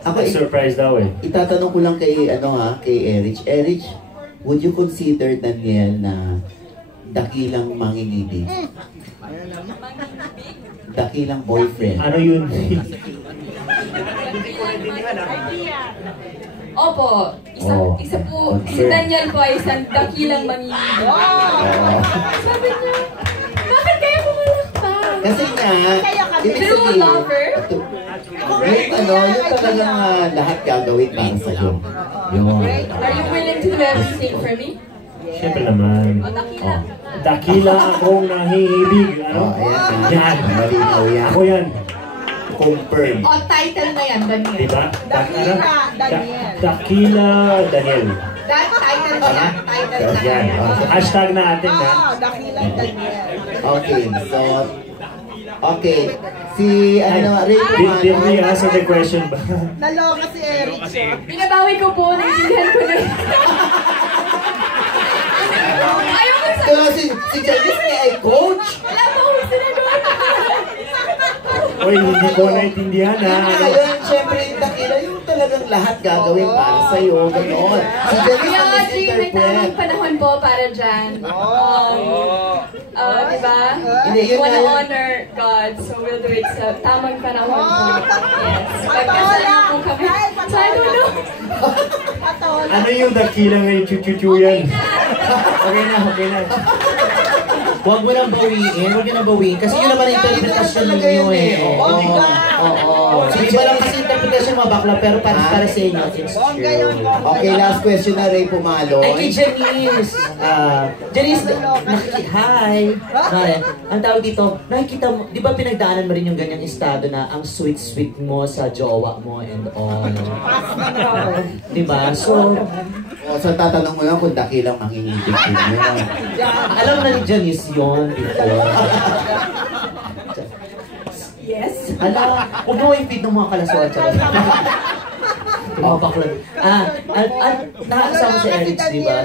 Ako, Surprise daw eh. itatanong ko lang kay, kay Erich. Erich, would you consider Daniel na dakilang mangingibig? Dakilang boyfriend? Ano yun? Opo, isa po, si Daniel po ay isang dakilang manginginig. Sabi niya, bakit kaya pumalakpak? Kasi nga, ibig True sabihin, lover? yung talagang lahat gagawin para sa'yo. Yun. Are you willing to do everything for me? Siyempre naman. O, dakila. Dakila akong nangihibig. Ano? Ayan. Yan. Malinaw yan. Ako yan. Confirm. O, title na yan, Daniel. Diba? Dakila, Daniel. Dakila Daniel. Title na yan. Title na Yan. yan. Hashtag natin na. Dakila, Daniel. Okay, so, okay. Si, Ray Did we Romano. answer the question ba? Naloka si Eric. Binabawi ko po, naiintindihan ko na yun. Ayaw ko sa... So, si Janice ay coach. Wala pa akong sinagawa. Oy, hindi ko naintindihan ha. Ngayon, syempre, yung dakila, yung talagang lahat gagawin para sa'yo. Ganon. Si Janice Kuya ang Audrey, may tamang misinterpret. panahon po para dyan. Diba? Hindi, yun Wanna na yun. honor God, so we'll do it sa tamang panahon po. Yes. Patawa Pagkasal po kami. So I don't know. Ano yung dakila ngayon? Chuchuchu yan. Okay na. Huwag mo nang bawiin, huwag mo nang bawiin. Kasi yun naman ang interpretasyon ninyo eh. Oo. So, iba lang kasi interpretasyon mga bakla, pero para sa inyo, it's true. Okay, last question na Ray Pumalo. Ay, kay Janice. Janice, hi. Ang tawag dito, nakikita mo, di ba pinagdaanan mo rin yung ganyang estado na ang sweet-sweet mo sa jowa mo and all. Di ba? So Tatanong mo lang kung dakilang mangingibig niyo. alam na ni Janice yun before. Yes. Ala, huwag mo i-feed ng mga kalaswa. Mga bakla. Nakakasama si Eric, di ba?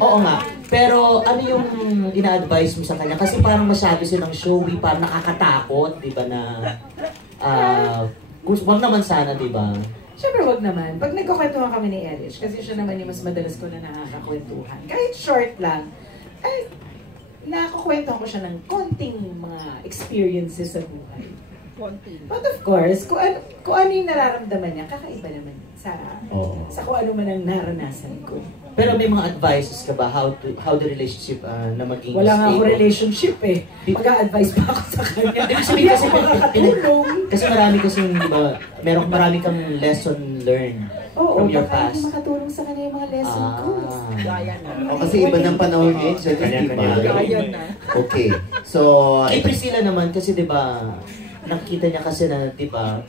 Oo nga. Pero ano yung ina-advise mo sa kanya? Kasi parang masyado silang showy, parang nakakatakot, di ba na... Wag naman sana, di ba? Siyempre wag naman. Pag nagkukwentuhan kami ni Erich, kasi siya naman yung mas madalas ko na nakakakwentuhan. Kahit short lang, ay nakakukwentuhan ko siya ng konting mga experiences sa buhay. But of course, kung ano yung nararamdaman niya, kakaiba naman sa kung ano man ang naranasan ko. Pero may mga advices ka ba how the relationship na maging Wala nga ako stable? relationship eh. Mag-a-advise pa ako sa kanya. Ibig sabihin kasi makakatulong. Kasi marami kang lesson learned Oo, from your baka hindi past. makatulong sa kanya yung mga lesson ko. Kasi iba ng panahon ngayon, Janice, di ba? Okay, so... Kay Priscilla naman kasi 'di ba nakita niya kasi na 'di ba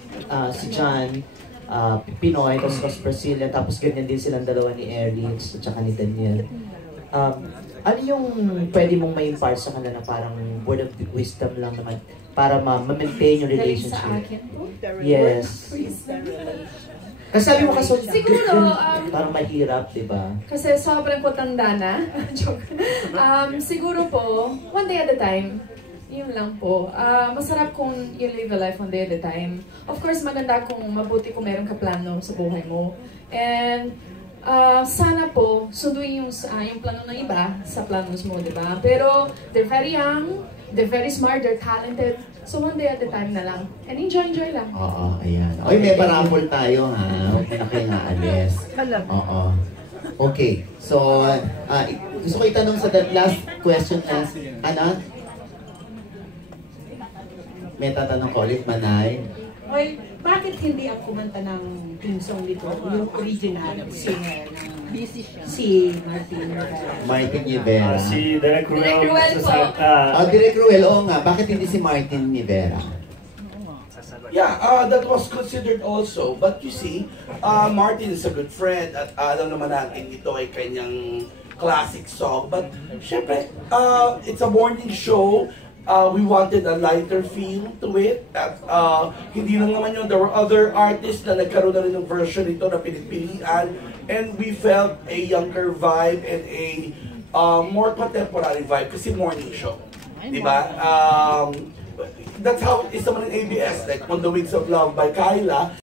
si John Pinoy tapos Priscilla tapos ganyan din silang dalawa ni Eric at saka ni Daniel. Ano yung pwede mong may impart sa kanila na parang word of wisdom lang naman para ma-maintain yung relationship? Sa akin po. Yes. Kasi sabi mo kasi Siguro, parang mahirap, 'di ba? kasi sobrang ko tanda na. Joke. Siguro po, one day at a time. Yun lang po. Masarap kung you live a life one day at a time. Of course, maganda kung mabuti kung meron ka plano sa buhay mo. And sana po, sunduin yung plano ng iba sa planos mo, di ba? Pero they're very young, they're very smart, they're talented. So one day at a time na lang. And enjoy lang. Oo, ayan. Oy, may parapol tayo, ha? Huwag na kayo nga alis. Oo. Okay, so, gusto ko itanong sa that last question na, may tatanong ko ulit, Manay. Well, bakit hindi ang kumanta ng theme song nito, yung original singer ng si Martin Rivera? Martin Rivera. Si Derek Derek Ruel. Ruel po. Direk Ruel, oo nga. Bakit hindi si Martin Rivera? Yeah, that was considered also. But you see, Martin is a good friend at alam naman natin ito ay kanyang classic song. But syempre, it's a morning show. We wanted a lighter feel to it. At hindi lang naman yun, there were other artists na nagkaroon na rin ng version nito na pinipilian. And we felt a younger vibe and a more contemporary vibe kasi morning show. Diba? That's how it is naman in ABS, like On the Wings of Love by Kyla.